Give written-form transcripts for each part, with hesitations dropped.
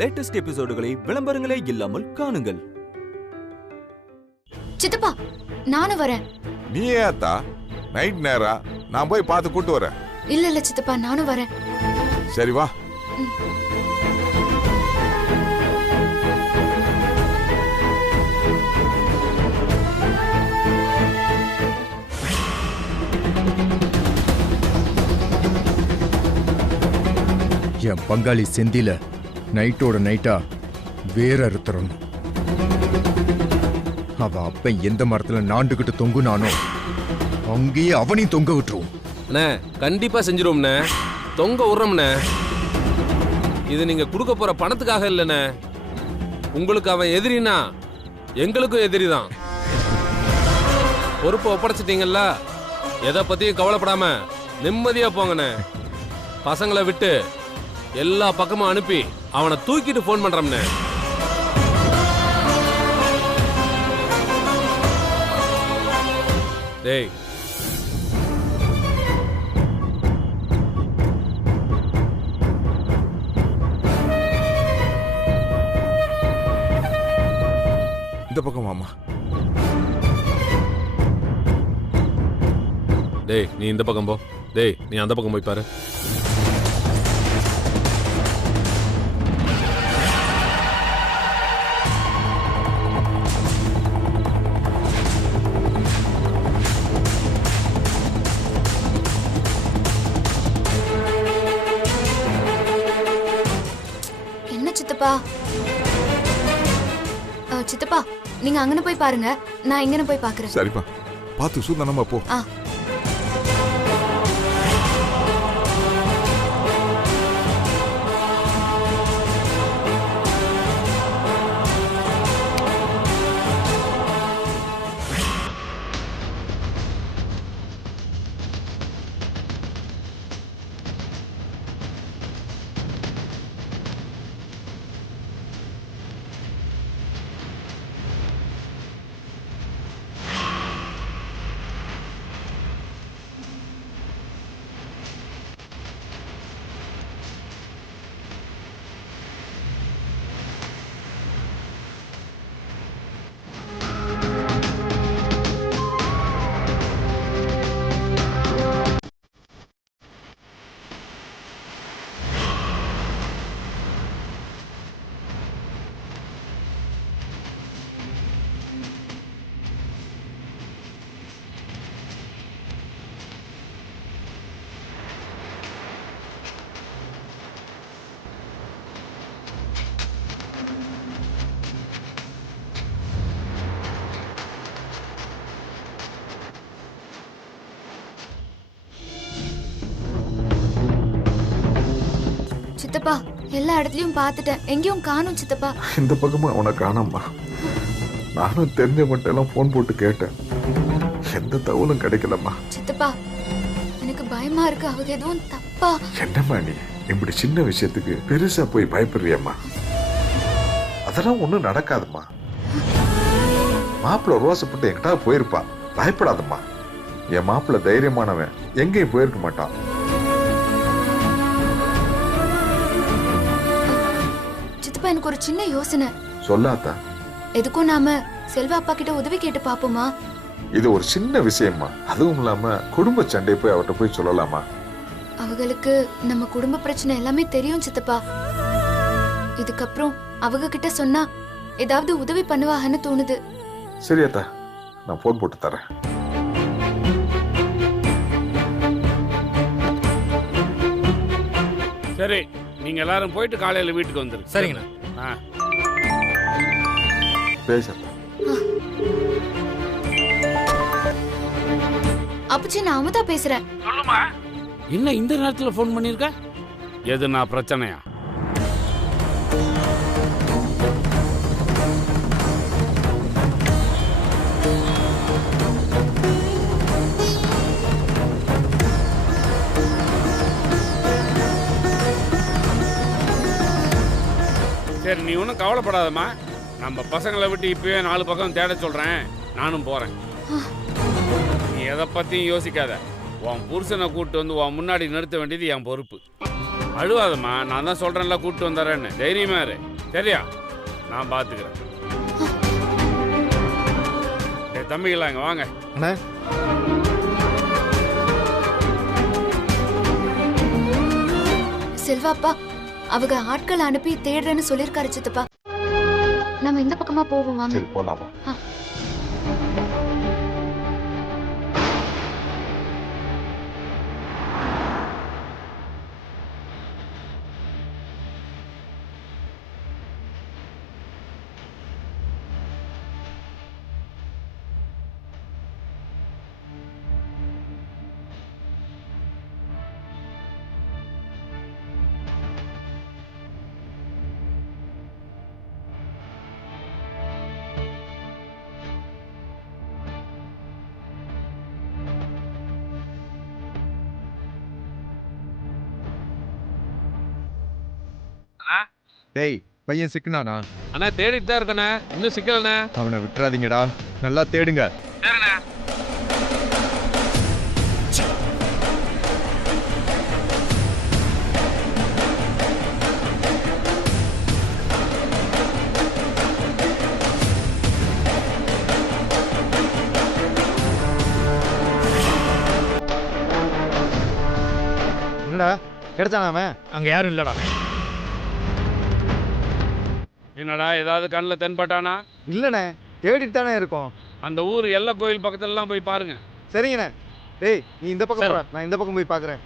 Latest எபிசோடுகளை விளம்பரங்களே இல்லாமல் காணுங்கள். சித்தப்பா நானும் வரேன். நீ ஏத்தா நைட் நேரா நான் போய் பார்த்து கூட்டு வரேன். இல்ல சித்தப்பா நானும் வரேன். சரி வா. என் பங்காளி செந்தில நைட்டோட நைட்டா வேற அறுத்துறணும். அவ அப்ப எந்த மரத்துல நாண்டுகிட்டு தொங்குனானோ அங்கேயே அவனையும் தொங்க விட்டுருவோம். அண்ணே கண்டிப்பா செஞ்சிருவோம்ண்ணே, தொங்க விடுறோம்ண்ணே. இது நீங்க கொடுக்க போற பணத்துக்காக இல்லைண்ணே. உங்களுக்கு அவன் எதிரினா எங்களுக்கும் எதிரிதான். பொறுப்பை ஒப்படைச்சிட்டீங்கல்ல, எதை பத்தியும் கவலைப்படாம நிம்மதியா போங்கண்ணே. பசங்களை விட்டு எல்லா பக்கமும் அனுப்பி அவனை தூக்கிட்டு போன் பண்றோம்ண்ணே. டேய் இந்த பக்கம் மாமா. டேய் நீ இந்த பக்கம் போ. டேய் நீ அந்த பக்கம் போய் பாரு. என்ன சித்தப்பா? சித்தப்பா நீங்க அங்கன போய் பாருங்க, நான் இங்கன போய் பாக்குறேன். சரிப்பா, பார்த்து சூதானமா போ. சித்தப்பா எல்லா இடத்துலயும் பார்த்துட்டேன், எங்கேயும் காணும் சித்தப்பா. இந்த பக்கமா அவனை காணாமா? நானும் தெரிஞ்ச மட்டும் எல்லாம் போன் போட்டு கேட்டேன், எந்த தகவலும் கிடைக்கலம்மா. சித்தப்பா எனக்கு பயமா இருக்கு, அவங்க எதுவும் தப்பா? என்னம்மா நீ இப்படி சின்ன விஷயத்துக்கு பெருசா போய் பயப்படுறியம்மா? அதெல்லாம் ஒண்ணும் நடக்காதும்மா. மாப்பிள்ள ரோசப்பட்டு எங்கிட்ட போயிருப்பா, பயப்படாதம்மா. என் மாப்பிள்ள தைரியமானவன், எங்கேயும் போயிருக்க மாட்டான். சித்தப்பா எனக்கு ஒரு சின்ன யோசனை. சொல்லாதா? எதுக்கும் நாம செல்வா அப்பா கிட்ட உதவி கேட்டு பாப்போமா? இது ஒரு சின்ன விஷயமா, அதுவும் இல்லாம குடும்ப சண்டை போய் அவர்கிட்ட போய் சொல்லலாமா? அவங்களுக்கு நம்ம குடும்ப பிரச்சனை எல்லாமே தெரியும் சித்தப்பா. இதுக்கப்புறம் அவங்க கிட்ட சொன்னா ஏதாவது உதவி பண்ணுவாங்கன்னு தோணுது. சரியாத்தா, நான் போன் போட்டு தரேன். சரி, நீங்க எல்லாரும் போயிட்டு காலையில வீட்டுக்கு வந்துருங்க. சரிங்கண்ணா. பேசத்தா. அப்பச்சி நான் அமுதா பேசுறேன். சொல்லுமா. என்ன இந்த நேரத்துல போன் பண்ணிருக்க? எதுனா பிரச்சனையா? சரி, நீ ஒன்றும் கவலைப்படாதம்மா. நம்ம பசங்களை விட்டு இப்பயே 4 பக்கம் தேட சொல்றேன். நானும் போறேன். நீ எதை பத்தியும் யோசிக்காத. உன் புருஷனை கூட்டு வந்து உன் முன்னாடி நிறுத்த வேண்டியது என் பொறுப்பு. அழுவாதம்மா, நான் தான் சொல்றேன்ல கூப்பிட்டு வந்துடுறேன்னு. தைரியமா இரு, சரியா? நான் பார்த்துக்கிறேன். தம்பிகளா இங்க வாங்க. அண்ணா செல்வாப்பா அவங்க ஆட்கள் அனுப்பி தேடுறேன்னு சொல்லிருக்காரு சித்தப்பா. நம்ம இந்த பக்கமா போவோம் வாங்க. சரி போலாமா? டேய் பையன் சிக்கனானா? அண்ணா தேடிட்டு தான் இருக்கண்ணே, இன்னும் சிக்கலண்ணே. அவனை விட்டுறாதீங்கடா, நல்லா தேடுங்க. சரிண்ணே. என்னடா கிடைச்சானா அவன்? அங்கே யாரும் இல்லைடா. என்னடா ஏதாவது கண்ணில் தென்பட்டானா? இல்லைண்ணே, தேடிட்டு தானே இருக்கோம். அந்த ஊர் எல்லை கோயில் பக்கத்துலலாம் போய் பாருங்க. சரிங்கண்ணே. டேய் நீ இந்த பக்கம் சரி. போற, நான் இந்த பக்கம் போய் பார்க்குறேன்.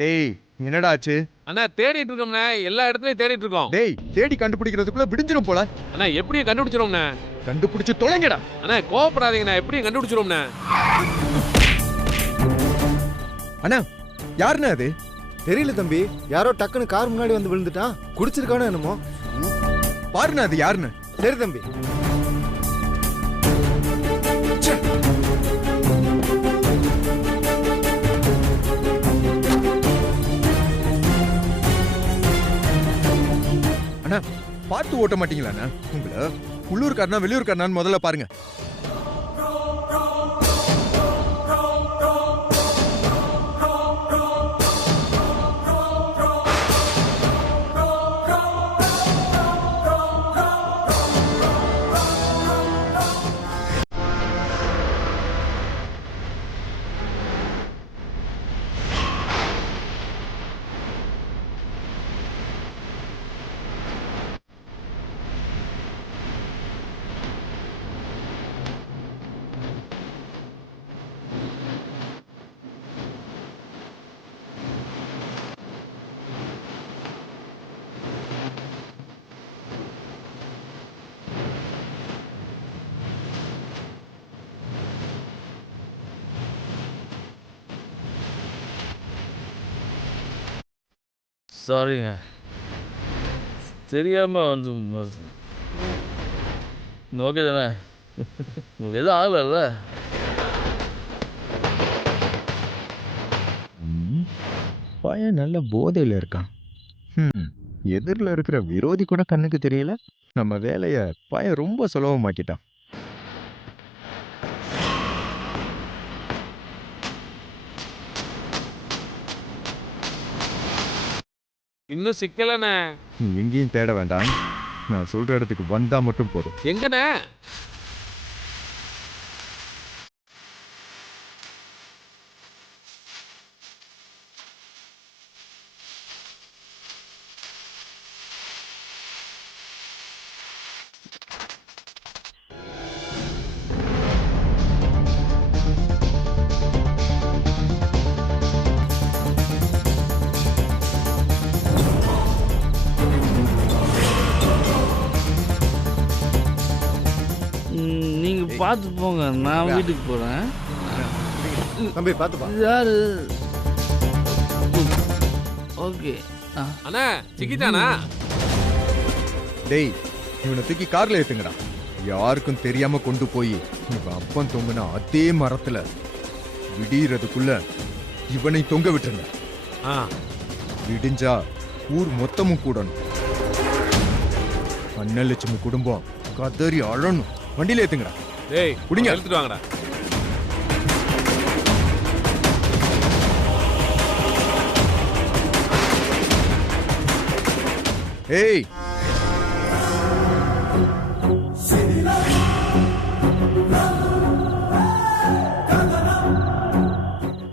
டேய் என்னடா ஆச்சு? அண்ணா தேடிட்டு இருக்கோம்ண்ணே, எல்லா இடத்துலயும் தேடிட்டு இருக்கோம். டேய் தேடி கண்டுபிடிக்கிறதுக்குள்ள விடிஞ்சிரும் போல. அண்ணா எப்படியும் கண்டுபிடிச்சிருவோம்ண்ணே. கண்டுபிடிச்சு தொலைங்கடா. அண்ணா கோவப்படாதீங்கண்ணா, எப்படியும் கண்டுபிடிச்சிருவோம்ண்ணே. அண்ணா யாருண்ணா அது? தெரியல தம்பி, யாரோ டக்குன்னு கார் முன்னாடி வந்து விழுந்துட்டான். குடிச்சிருக்கானோ என்னமோ. பாருண்ணா அது யாருன்னு. சரி தம்பி. அண்ணா பார்த்து ஓட்ட மாட்டீங்களாண்ணா? உங்களை உள்ளூர்காரனா வெளியூர்காரனான்னு முதல்ல பாருங்க. சாரிங்க, தெரியாமல் வந்து ஓகே தானே, எதுவும் ஆகலைல்ல? பையன் நல்ல போதையில இருக்கான். எதிரில் இருக்கிற விரோதி கூட கண்ணுக்கு தெரியல. நம்ம வேலைய பையன் ரொம்ப சுலபமாக்கிட்டான். இன்னும் சிக்கலண்ணே. எங்கேயும் தேட வேண்டாம், நான் சொல்ற இடத்துக்கு வந்தா மட்டும் போதும். எங்கண்ணே? நீங்கள் பார்த்து போங்க, நான் வீட்டுக்கு போகிறேன். தம்பி பார்த்துப்பா. யாரு? ஓகே. அண்ணா சிக்கிட்டானா? டேய் இவனை தூக்கி கார்ல ஏத்துங்கடா. யாருக்கும் தெரியாம கொண்டு போய் இவன் அப்பன் தொங்குனா அதே மரத்துல விடியறதுக்குள்ள இவனை தொங்க விட்டுருங்க. ஆ விடிஞ்சா ஊர் மொத்தமும் கூடணும். அன்னலட்சுமி குடும்பம் கதறி அழணும். வண்டியில ஏத்துங்கடா. டேய் குடிங்க. எடுத்துட்டு வாங்கடா. ஏய்,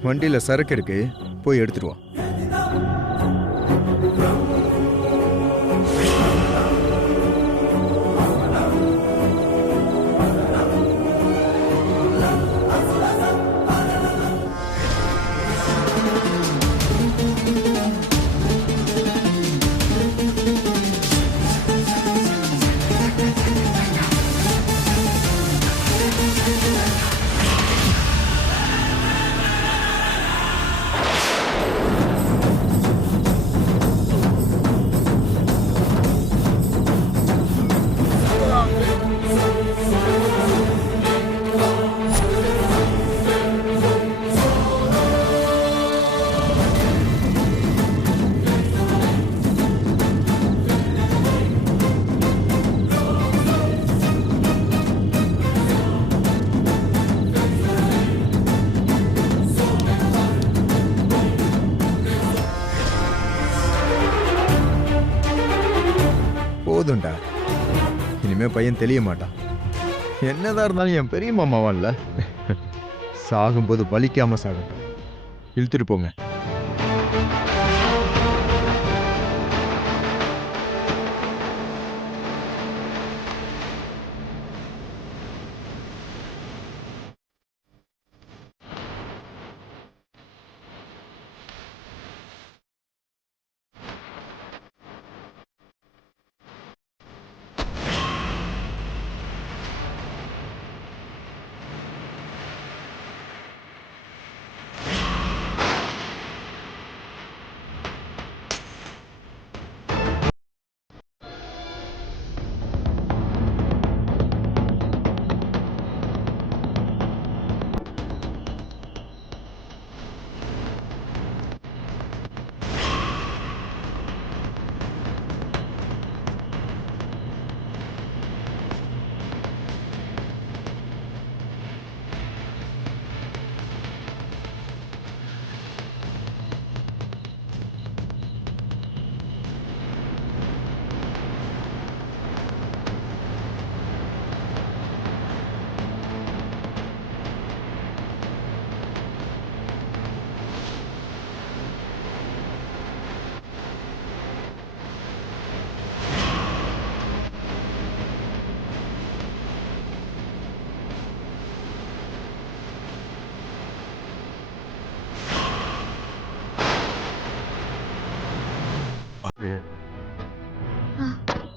வண்டியில சரக்கு இருக்கு, போய் எடுத்துட்டு வா. போதும்டா, இனிமே பையன் தெரிய மாட்டான். என்னதான் இருந்தாலும் என் பெரிய மாமாவான்ல, சாகும்போது வலிக்காம சாகட்டும். இழுத்துட்டு போங்க.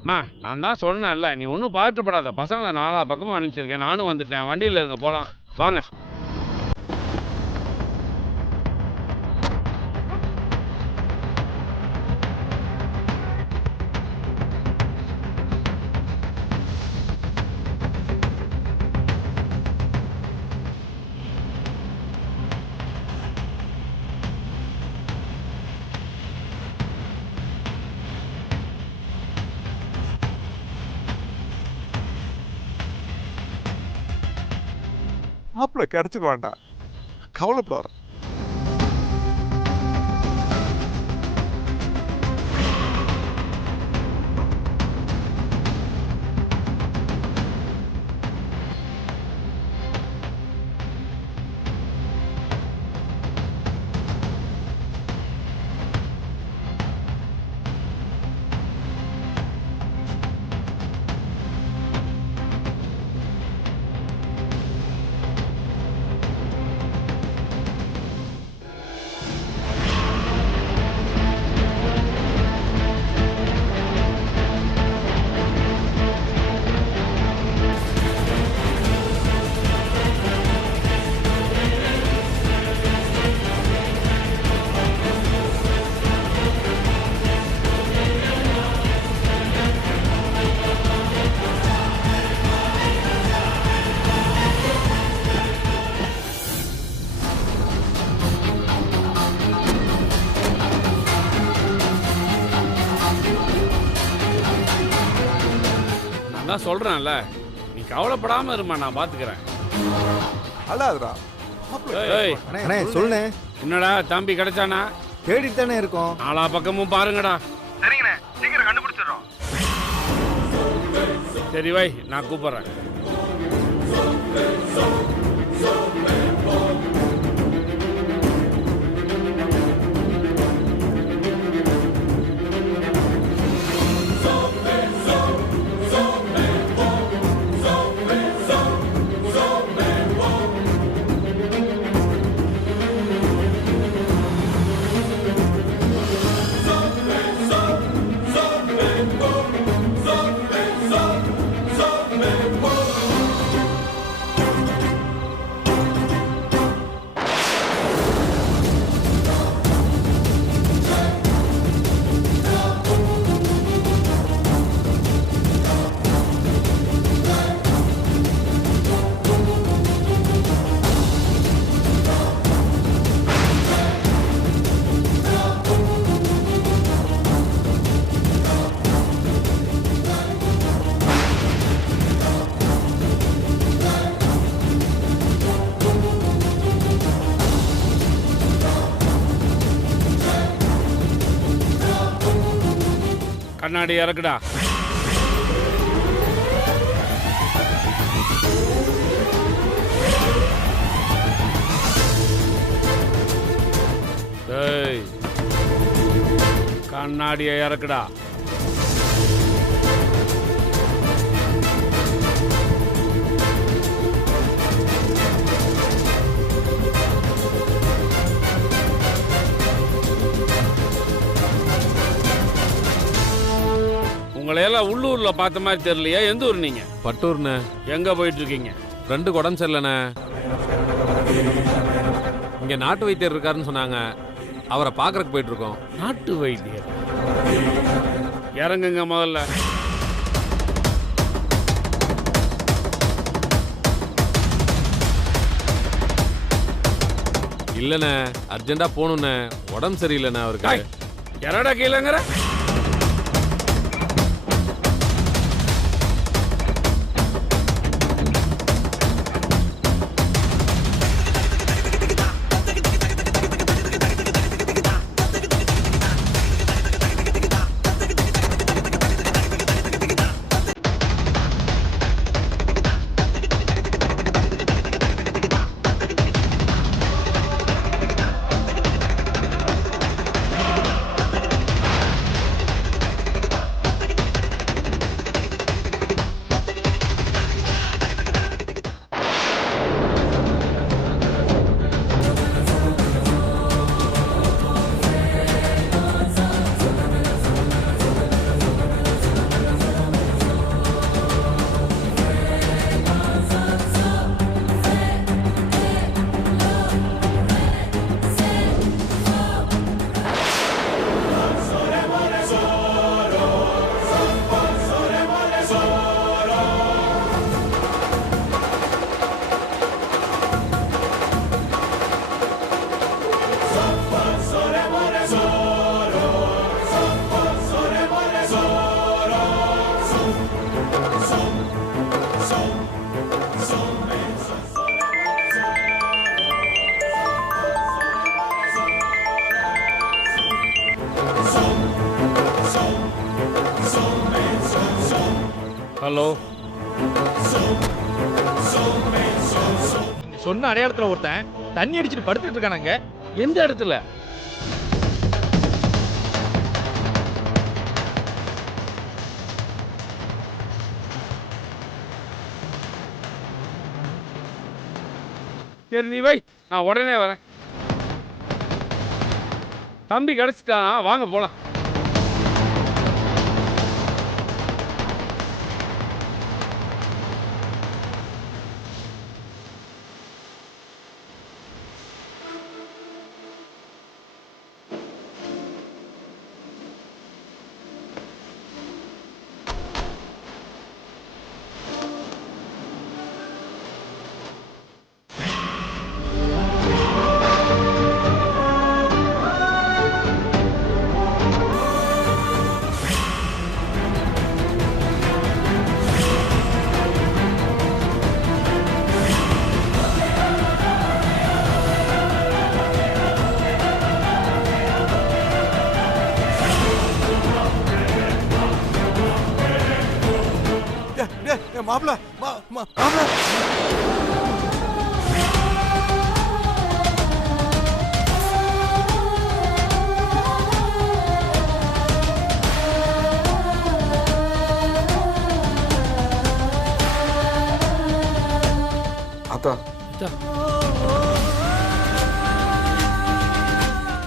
அம்மா நான் தான் சொன்னேன்ல, நீ ஒன்றும் பாட்டுப்படாத. பசங்களை நாலா பக்கமும் அனுப்பிச்சிருக்கேன். நானும் வந்துட்டேன். வண்டியில் இருங்க, போகலாம் வாங்க. மாப்பிள்ள கிடைச்சிட வேண்டாம், கவலைப்படாத. அதான் சொல்றேன்ல, நீ கவலைப்படாம இருமா, நான் பாத்துக்கிறேன். அழாதடா. ஏய், அண்ணே சொல்லுண்ணே. என்னடா தம்பி கிடைச்சானா? தேடிட்டு தானே இருக்கோம். நாலா பக்கமும் பாருங்கடா. சரிங்கண்ணே, சீக்கிரம் கண்டுபிடிச்சிடுறோம். சரி வை, நான் கூப்பிடுறேன். கண்ணாடி இறக்குடா. ஏய், கண்ணாடியை இறக்குடா. உங்களையெல்லாம் உள்ளூர்ல பார்த்த மாதிரி தெரியலையா? எந்த ஊர் நீங்க? பட்டூர்ண்ணே. எங்க போயிட்டு இருக்கீங்க? ஃப்ரெண்டுக்கு உடம்பு சரியில்லைண்ணே. இங்க நாட்டு வைத்தியர் இருக்காருன்னு சொன்னாங்க, அவரை பார்க்கறதுக்கு போயிட்டு இருக்கோம். நாட்டு வைத்தியர்? இறங்குங்க முதல்ல. இல்லைண்ணே, அர்ஜென்ட்டா போகணுண்ணே, உடம்பு சரியில்லைண்ணே அவருக்கு. எறடா கீழங்கிற? ஹலோ. சொன்ன அடையாளத்துல ஒருத்தன் தண்ணி அடிச்சுட்டு படுத்துட்டு இருக்கானாங்க. எந்த இடத்துல? சரி நீ வை, நான் உடனே வரேன். தம்பி கிடைச்சிட்டானா? வாங்க போலாம். மாப்ள மாப்ள அத்தா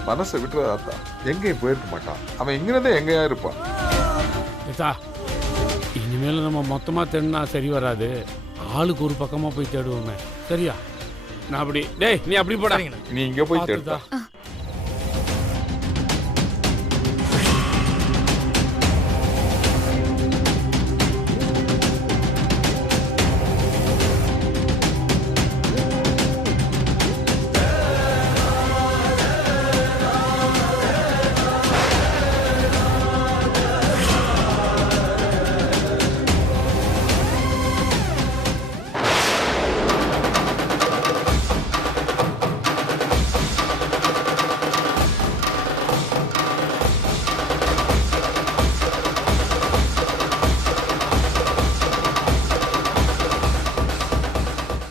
மனசை விட்டுறதா அத்தா, எங்கேயும் போயிருக்க மாட்டான். அவன் இங்கிருந்தே எங்கேயா இருப்பான். இனிமேல் நம்ம மொத்தமா தேடினா சரி வராது. ஆளுக்கு ஒரு பக்கமா போய் தேடுவோமே. சரியா? நான் அப்படி டேய் நீ அப்படி போடா. நீ இங்க போய் பார்த்துதா. தேடுதா